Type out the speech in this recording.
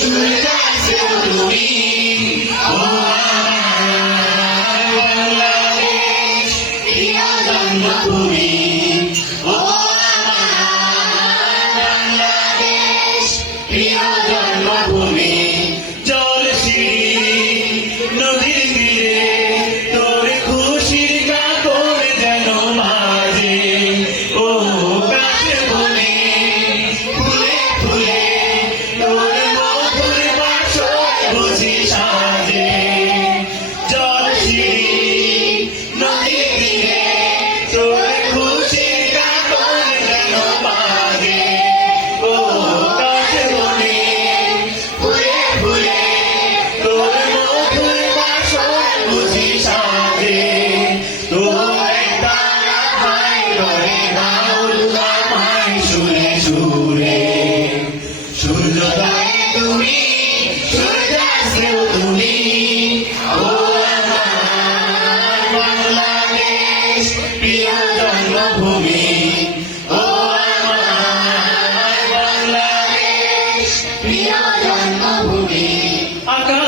তুমি Krishna. God.